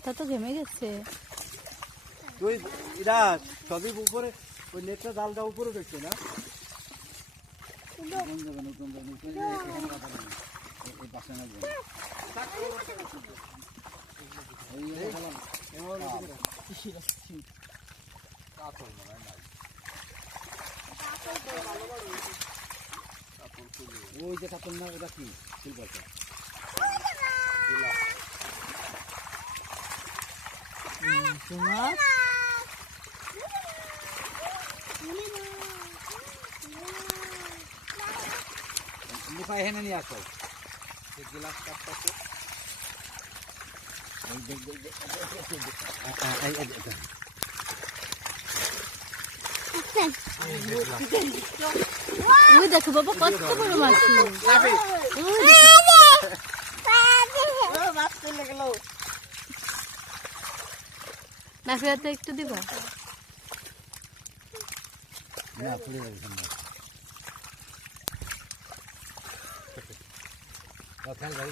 মাথা তো ঘেমে গেছে। তুই এরা সবই উপরে ওই নেটটা জালটা উপরে উঠেছে না? ওই যে কাতল না ওটা কি সিলভারটা নিপাই হেনে নিয়ে আসো গ্লাস কাপটাতে ওই দেখো বাবা কত বড় মাছ। নাফিয়াতে একটু দিব না পুড়ে যাবে সামনে ওখানে যাই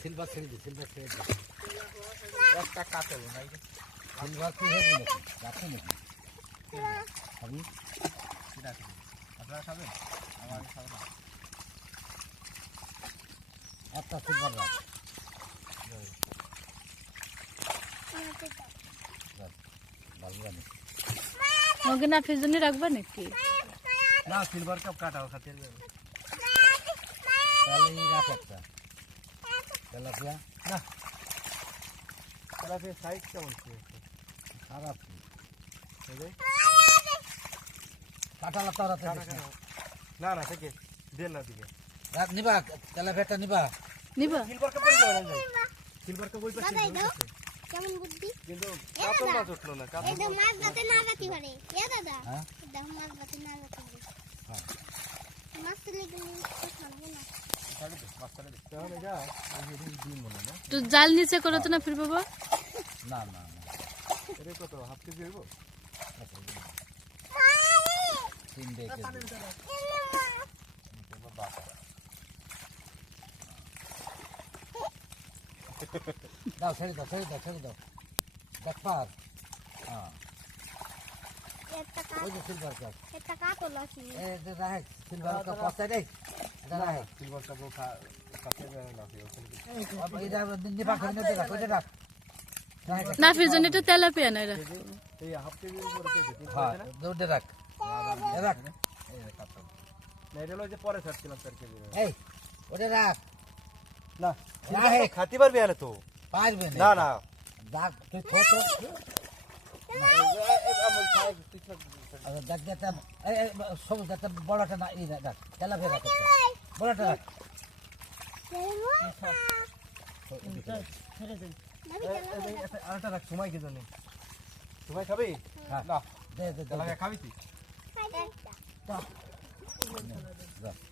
সিলভার ছেড়ে দে সিলভার ছেড়ে দে একটা কাটল নাই সিলভার কি হবে নাকি রাখো নাকি খাবি কি রাখবি আপনারা খাবেন আমার খাবো না একটা সিলভার রাখ ভালো আমাকে নাফির জন্য রাখবা নাকি? না সিলভার কাপ কাটাও খাতে তাহলে এই রাখ একটা তেলাপিয়া না তেলাপিয়া সাইজ কেমন খারাপ কাটা লাতা না না থেকে দেন না দিকে রাখ নিবা তেলাপিয়াটা নিবা নিবা সিলভার কাপ বই না সিলভার কাপ বই পাচ্ছি কেমন বুদ্ধি কিন্তু কাতল মাছ উঠলো না কাতল এটা মাছ দাতে না জাতি পারে এ দাদা এটা মাছ দাতে না জাতি পারে হ্যাঁ মাছ চলে গেলে ছাড়বো না ছাড়ে দে মাছ ছাড়ে দে তাহলে যা এই যে ডিম মনে না তো জাল নিচে করো তো না ফির বাবা। না না না এর কত হাফ কেজি হইব তিন কেজি দাও ছেড়ে দাও ছেড়ে দাও ছেড়ে দাও দেখ পার হ্যাঁ ওই যে সিলভার কাপ একটা কাতল আছে এটা রাখ সিলভার কাপ কত দেখ এটা রাখ সিলভার কাপ কাটে বের না ওই এটা নিবা করে নিতে রাখ ওইটা রাখ নাফির জন্য একটু তেলাপিয়া না রাখ। এই হাফ কেজি উপরে পেয়েছে হ্যাঁ দুটো রাখ রাখ এই কাটল না এটা হলো যে পরে ছাড়ছিলাম 4 কেজি এই ওটা রাখ না না হে খাতি পারবি আলে তো পারবে না না না দাগ তুই ছোট আচ্ছা দেখ দেখ এই সবুজ একটা বড়টা না এই দেখ তেলাপিয়া রাখ বড়টা রাখ আরেকটা রাখ সময় কি জন্য সময় খাবি না দে দে তেলাপিয়া খাবি তুই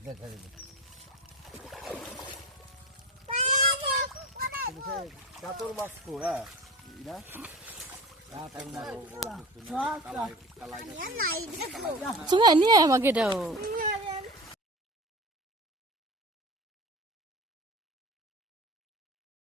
দে দে দে কাতল মাছ কো হ্যাঁ ইরা কাতল না না এই দেখো তুমি নিয়ে আমাকে দাও।